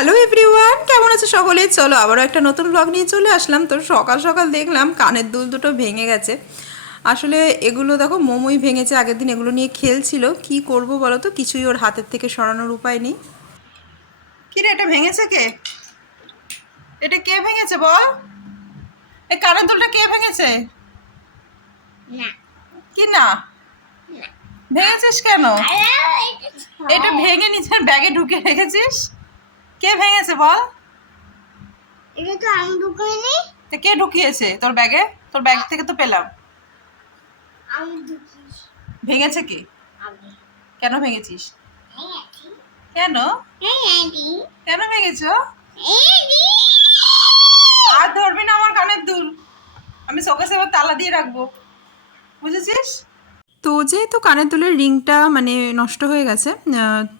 Hello everyone কেমন আছে সকলে? চলো আবারও একটা নতুন ব্লগ নিয়ে চলে আসলাম। তো সকাল সকাল দেখলাম কানের দুল দুটো ভেঙে গেছে। আসলে এগুলো দেখো মোমোই ভেঙেছে আগের দিন এগুলো নিয়ে খেলছিল। কি করব বলো তো? কিছুই ওর হাতের থেকে সরানোর উপায় নেই। কি রে এটা ভেঙেছে কে? এটা কে ভেঙেছে বল? এই কানের দুলটা কে ভেঙেছে? কি না? ভেঙেছিস কেন? এটা ভেঙে নিজের ব্যাগে ঢুকে রেখেছিস? কে ভেঙেছে বল? এটা তো আমি ঢুকিনি। তা কে ঢুকিয়েছে? তোর ব্যাগে? তোর ব্যাগ থেকে তো পেলাম। আমি ঢুকিস ভেঙেছে কি? আমি। কেন ভেঙেছিস? কেন? কেন ভেঙেছ? আর ধরবি না আমার কানের দুল। আমি শোকেসে এবার তালা দিয়ে রাখব। বুঝেছিস? তো যেহেতু কানের দুলের রিংটা মানে নষ্ট হয়ে গেছে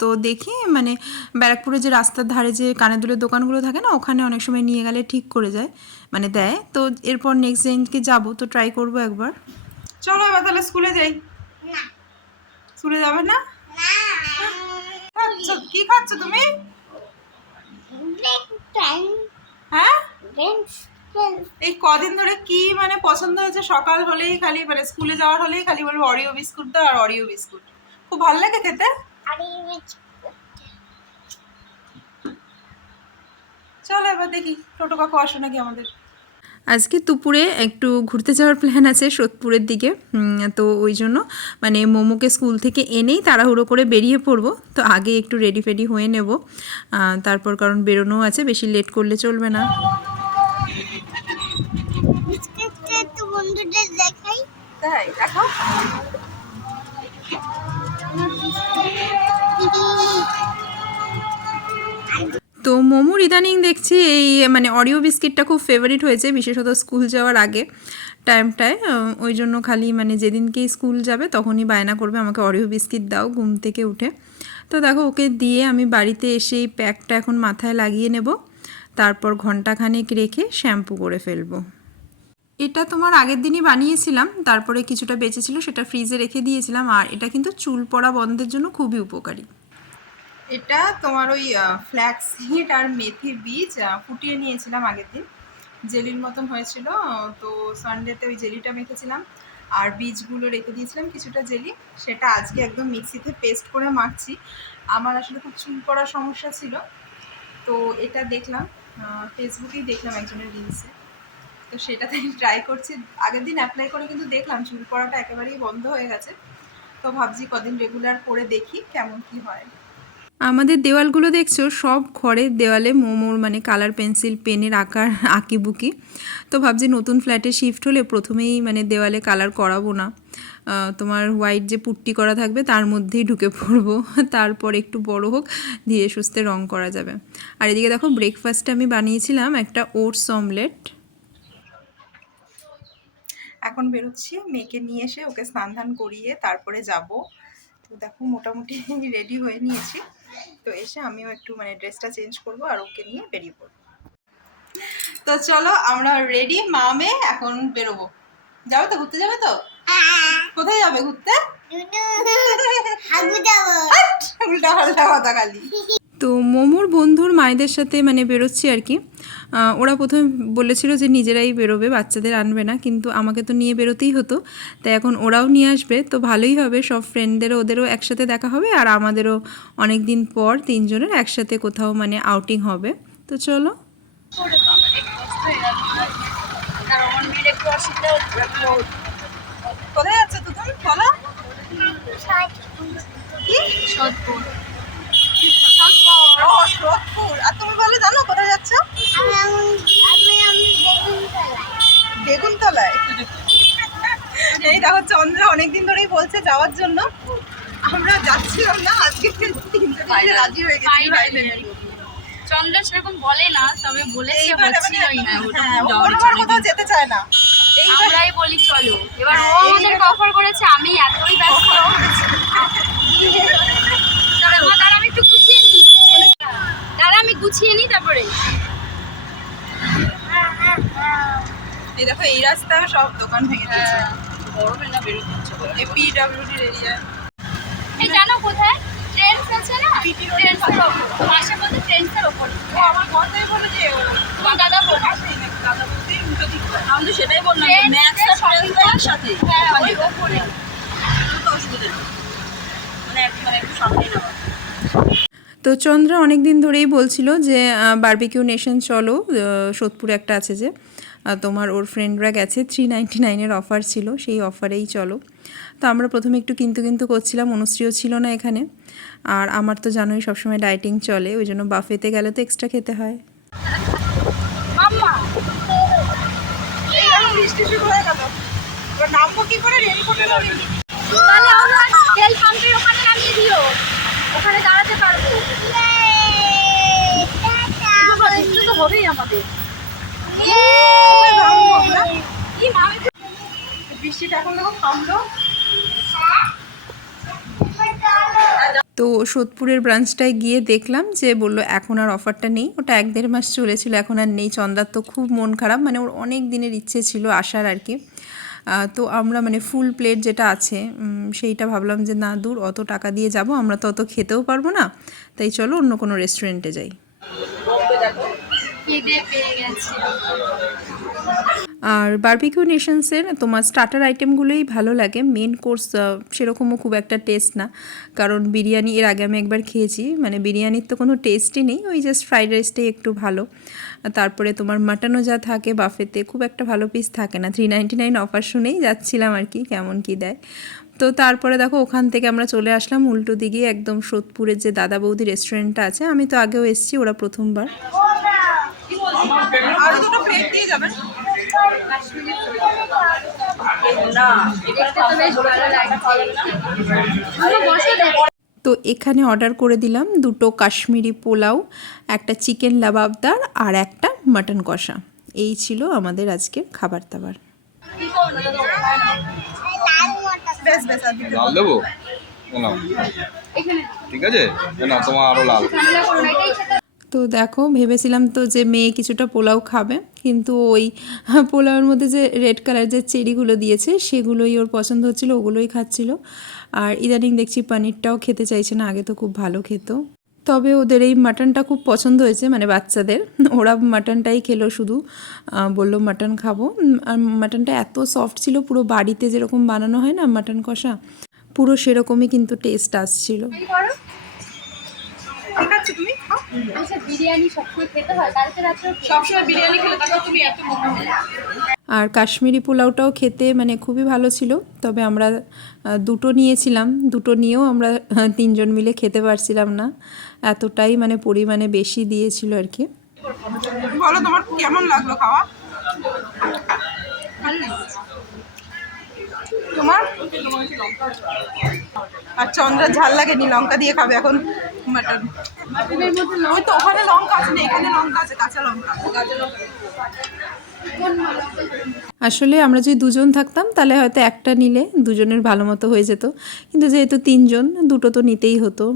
তো দেখি মানে ব্যারাকপুরে যে রাস্তার ধারে যে কানের দুলের দোকানগুলো থাকে না ওখানে অনেক সময় নিয়ে গেলে ঠিক করে যায় মানে দেয়। তো এরপর নেক্সট দিনকে যাব? তো ট্রাই করব একবার। চলো এবার তাহলে স্কুলে যাই। স্কুলে যাবে না? কি খাচ্ছ তুমি? হ্যাঁ? এই কদিন ধরে কি মানে পছন্দ হয়েছে? সকাল হলেই খালি মানে স্কুলে যাওয়ার হলেই খালি বলব অরিও বিস্কুট দাও আর অরিও বিস্কুট খুব ভালো লাগে খেতে? চলো এবার দেখি, টোটো কাকু আসো নাকি আমাদের। আজকে দুপুরে একটু ঘুরতে যাওয়ার প্ল্যান আছে সোদপুরের দিকে। তো ওই জন্য মানে মোমোকে স্কুল থেকে এনেই তাড়াহুড়ো করে বেরিয়ে পড়ব। তো আগে একটু রেডি ফেডি হয়ে নেব। তারপর কারণ বেরোনোও আছে, বেশি লেট করলে চলবে না। তো মোমোর ইদানিং দেখছি এই মানে অরিও বিস্কিটটা খুব ফেভারিট হয়েছে, বিশেষত স্কুল যাওয়ার আগে টাইমটায় ওই জন্য খালি মানে যেদিনকেই স্কুল যাবে তখনই বায়না করবে, আমাকে অরিও বিস্কিট দাও, ঘুম থেকে উঠে। তো দেখো, ওকে দিয়ে আমি বাড়িতে এসে এই প্যাকটা এখন মাথায় লাগিয়ে নেব। তারপর ঘন্টাখানেক রেখে শ্যাম্পু করে ফেলব। এটা তোমার আগের দিনই বানিয়েছিলাম, তারপরে কিছুটা বেঁচেছিল, সেটা ফ্রিজে রেখে দিয়েছিলাম, আর এটা কিন্তু চুল পড়া বন্ধের জন্য খুবই উপকারী। এটা তোমার ওই ফ্ল্যাক্স হিট আর মেথি বীজ ফুটিয়ে নিয়েছিলাম আগের দিন। জেলির মতন হয়েছিল, তো সানডেতে ওই জেলিটা মেখেছিলাম, আর বীজগুলো রেখে দিয়েছিলাম কিছুটা জেলি, সেটা আজকে একদম মিক্সিতে পেস্ট করে মাখছি। আমার আসলে খুব চুল পড়ার সমস্যা ছিল, তো এটা দেখলাম ফেসবুকেই দেখলাম একজনের রিলসে তো সেটাতে ট্রাই করছি। আগের দিন অ্যাপ্লাই করে কিন্তু দেখলাম, চুল পড়াটা একেবারেই বন্ধ হয়ে গেছে। তো ভাবছি কদিন রেগুলার করে দেখি কেমন কি হয়। আমাদের দেওয়ালগুলো দেখছ, সব ঘরের দেওয়ালে মোমোর মানে কালার পেন্সিল পেনের আকার, আঁকিবুকি। তো ভাবছি নতুন ফ্ল্যাটে শিফট হলে প্রথমেই মানে দেওয়ালে কালার করাবো না। তোমার হোয়াইট যে পুট্টি করা থাকবে তার মধ্যেই ঢুকে পড়ব। তারপর একটু বড় হোক, ধীরে সুস্থে রং করা যাবে। আর এদিকে দেখো ব্রেকফাস্টে আমি বানিয়েছিলাম একটা ওটস অমলেট এখন বেরোচ্ছি মেয়েকে নিয়ে এসে ওকে স্নান ধান করিয়ে তারপরে যাব। তো দেখো মোটামুটি রেডি হয়ে নিয়েছি। তো এসে আমিও একটু মানে ড্রেসটা চেঞ্জ করব আর ওকে নিয়ে বেরিয়ে পড়ব। তো চলো আমরা রেডি মামে এখন বেরোবো। যাবে তো ঘুরতে যাবে তো? কোথায় যাবে ঘুরতে? উল্টা পাল্টা কথা খালি। তো মোমোর বন্ধুর মায়েদের সাথে মানে বেরোচ্ছি আর কি। ওরা প্রথমে বলেছিল যে নিজেরাই বেরোবে বাচ্চাদের আনবে না কিন্তু আমাকে তো নিয়ে বেরোতেই হতো। তাই এখন ওরাও নিয়ে আসবে তো ভালোই হবে সব ফ্রেন্ডদেরও ওদেরও একসাথে দেখা হবে আর আমাদেরও অনেক দিন পর তিনজনের একসাথে কোথাও মানে আউটিং হবে। তো চলো। কোথায় তো তুমি বলো কি সোদপুর ও সোদপুর আর তুমি বলে জানো কোথায় যাচ্ছ এই দেখো চন্দ্র অনেকদিন ধরেই বলছে যাওয়ার জন্য। আমরা যাচ্ছিলাম না আজকে রাজি হয়ে গেছি। চন্দ্র সেরকম বলে না তবে বলেছে হচ্ছিলই না ওটা হ্যাঁ, ও কোথাও যেতে চায় না। আমরাই বলি চলো। এবার ও হ্যাঁ, আমাদের এইবার- অফার করেছে আমি এতই ব্যস্ত মা দাঁড়া আমি একটু গুছিয়ে নিই দাঁড়া আমি গুছিয়ে নিই তারপরে? এই দেখো এই রাস্তায় সব দোকান ভেঙে দিয়েছে। গরমে না বেরোতে এই পিডব্লিউডির এরিয়া এই জানো কোথায়? ট্রেন্ডস আছে না? ট্রেন্ডসের ওপর। পাশে। বলতে ট্রেন্ডসের ওপর। আমার বন্ধই বলে যে তোমার দাদা দাদা বলতে উল্টো দিক। আমি তো সেটাই বললাম ম্যাথস আর shopping ট্রেন্ডস সাথে হ্যাঁ ওই ওপরে। তো অসুবিধা মানে এক- মানে একটু সামনেই নেওয়া তো চন্দ্রা অনেক দিন ধরেই বলছিল যে বার্বিকিউ নেশন চলো সোদপুরে একটা আছে যে তোমার ওর ফ্রেন্ডরা গেছে থ্রি নাইনটি নাইনের অফার ছিল সেই অফারেই চলো। তো আমরা প্রথমে একটু কিন্তু কিন্তু করছিলাম অনুশ্রীও ছিল না এখানে। আর আমার তো জানোই সবসময় ডায়েটিং চলে ওই জন্য বাফেতে গেলে তো এক্সট্রা খেতে হয়। নামবো কি করে? ওখানে নামিয়ে দিও ওখানে দাঁড়াতে পারব একটু তো হবেই আমাদের। বৃষ্টিটা এখন দেখো থামলো তো সোদপুরের ব্রাঞ্চটায় গিয়ে দেখলাম যে বলল এখন আর অফারটা নেই। ওটা এক দেড় মাস চলেছিল এখন আর নেই। চন্দার তো খুব মন খারাপ মানে ওর অনেক দিনের ইচ্ছে ছিল আসার আর কি। তো আমরা মানে ফুল প্লেট যেটা আছে সেইটা ভাবলাম যে না দূর অত টাকা দিয়ে যাব আমরা তো অত খেতেও পারব না। তাই চলো অন্য কোনো রেস্টুরেন্টে যাই। আর বারবিকিউ নেশনসের তোমার স্টার্টার আইটেমগুলোই ভালো লাগে। মেন কোর্স সেরকমও খুব একটা টেস্ট না। কারণ বিরিয়ানি, এর আগে আমি একবার খেয়েছি। মানে বিরিয়ানির তো কোনো টেস্টই নেই। ওই জাস্ট ফ্রাইড রাইসটাই একটু ভালো। তারপরে তোমার মাটনও যা থাকে বাফেতে খুব একটা ভালো পিস থাকে না। থ্রি নাইনটি নাইন অফার শুনেই যাচ্ছিলাম আর কি, কেমন কি দেয়। তো তারপরে দেখো, ওখান থেকে আমরা চলে আসলাম উল্টো দিকে, একদম সোদপুরের যে দাদা বৌদি রেস্টুরেন্টটা আছে। আমি তো আগেও এসেছি, ওরা প্রথমবার। আরও দুটো প্লেট দিয়ে যাবেন। তো এখানে অর্ডার করে দিলাম দুটো কাশ্মীরি পোলাও একটা চিকেন লাবাবদার আর একটা মাটন কষা। এই ছিল আমাদের আজকের খাবার দাবার। লাল দেবো? ঠিক আছে? না তোমার আরও লাল। তো দেখো, ভেবেছিলাম তো যে মেয়ে কিছুটা পোলাও খাবে, কিন্তু ওই পোলাওয়ের মধ্যে যে রেড কালার যে চেরিগুলো দিয়েছে, সেগুলোই ওর পছন্দ হচ্ছিল, ওগুলোই খাচ্ছিল। আর ইদানিং দেখছি পনিরটাও খেতে চাইছে না, আগে তো খুব ভালো খেত। তবে ওদের এই মাটনটা খুব পছন্দ হয়েছে মানে বাচ্চাদের। ওরা মাটনটাই খেলো শুধু বলল মাটন খাব। আর মাটনটা এত সফট ছিল, পুরো বাড়িতে যেরকম বানানো হয় না মাটন কষা, পুরো সেরকমই কিন্তু টেস্ট আসছিল। কি তুমি। আচ্ছা বিরিয়ানি সবসময় খেতে হয় কালকে রাত্রে সবসময় বিরিয়ানি খেলে তারপর তুমি এত মোটা যাবে। আর কাশ্মীরি পোলাওটাও খেতে মানে খুবই ভালো ছিল তবে আমরা দুটো নিয়েছিলাম দুটো নিয়েও আমরা তিনজন মিলে খেতে পারছিলাম না। এতটাই মানে পরিমাণে বেশি দিয়েছিল আর কি। বলো তোমার কেমন লাগল খাওয়া? তোমার? আর চন্দ্রা ঝাল লাগেনি লঙ্কা দিয়ে খাবে এখন মাটন। ওই তো ওখানে লঙ্কা আছে না এখানে লঙ্কা আছে কাঁচা লঙ্কা কাঁচা লঙ্কা। আসলে আমরা যদি দুজন থাকতাম তাহলে হয়তো একটা নিলে দুজনের ভালো মতো হয়ে যেত। কিন্তু যেহেতু তিনজন দুটো তো নিতেই হতো।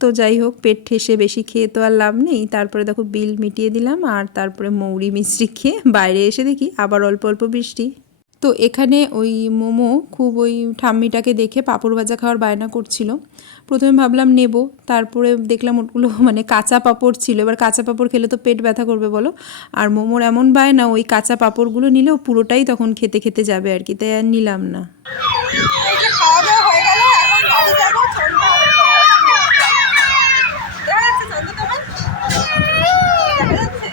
তো যাই হোক পেট ঠেসে বেশি খেয়ে তো আর লাভ নেই। তারপরে দেখো বিল মিটিয়ে দিলাম আর তারপরে মৌরি মিষ্টি খেয়ে বাইরে এসে দেখি আবার অল্প অল্প বৃষ্টি। তো এখানে ওই মোমো খুব ওই ঠাম্মিটাকে দেখে পাঁপড় ভাজা খাওয়ার বায়না করছিল। প্রথমে ভাবলাম নেব, তারপরে দেখলাম ওগুলো মানে কাঁচা পাঁপড় ছিল। এবার কাঁচা পাঁপড় খেলে তো পেট ব্যথা করবে বলো। আর মোমোর এমন বায়না, ওই কাঁচা পাঁপড়গুলো নিলেও পুরোটাই তখন খেতে খেতে যাবে আর কি, তাই আর নিলাম না এই যে খাওয়া দাওয়া হয়ে গেল এখন বাড়ি যাব চন্দ্রা দেখা যাচ্ছে চন্দ্রা তোমার দেখা যাচ্ছে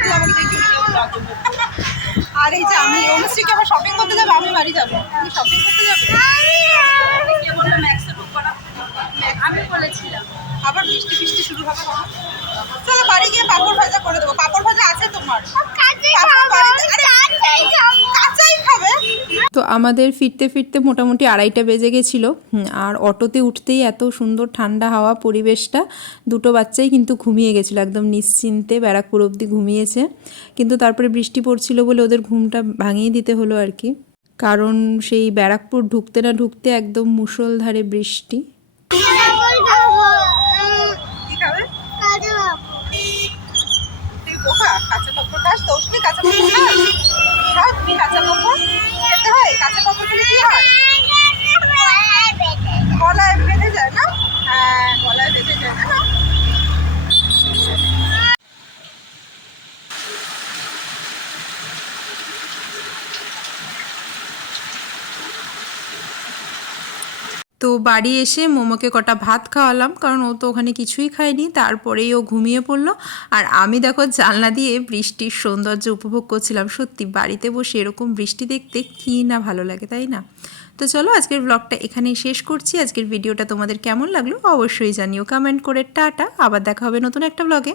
তুই আমাকে দেখে ভিডিও রাখো। আর এই যে আমি অনুশ্রীকে আবার শপিং করতে যাব আমি বাড়ি যাব। তুমি শপিং করতে যাবে? কে বলল ম্যাক্সে বুক করা? আমি বলেছিলাম। আবার বৃষ্টি শুরু হবে চলো বাড়ি গিয়ে পাপড় ভাজা করে দেবো। পাপড় ভাজা আছে তোমার? তো আমাদের ফিরতে ফিরতে মোটামুটি আড়াইটা বেজে গেছিল। আর অটোতে উঠতেই এত সুন্দর ঠান্ডা হাওয়া পরিবেশটা। দুটো বাচ্চাই কিন্তু ঘুমিয়ে গেছিল একদম নিশ্চিন্তে ব্যারাকপুর অবধি ঘুমিয়েছে। কিন্তু তারপরে বৃষ্টি পড়ছিল বলে ওদের ঘুমটা ভাঙিয়ে দিতে হলো আর কি। কারণ সেই ব্যারাকপুর ঢুকতে না ঢুকতে একদম মুষলধারে বৃষ্টি। গলায় বেঁধে যায় না? হ্যাঁ গলায় বেঁধে যায় না। তো বাড়ি এসে মোমোকে কটা ভাত খাওয়ালাম, কারণ ও তো ওখানে কিছুই খায়নি। তারপরেই ও ঘুমিয়ে পড়ল। আর আমি দেখো জানলা দিয়ে বৃষ্টির সৌন্দর্য উপভোগ করছিলাম। সত্যি বাড়িতে বসে এরকম বৃষ্টি দেখতে কী না ভালো লাগে, তাই না? তো চলো আজকের ব্লগটা এখানেই শেষ করছি। আজকের ভিডিওটা তোমাদের কেমন লাগল অবশ্যই জানিও। কমেন্ট করে টাটা। আবার দেখা হবে নতুন একটা ব্লগে।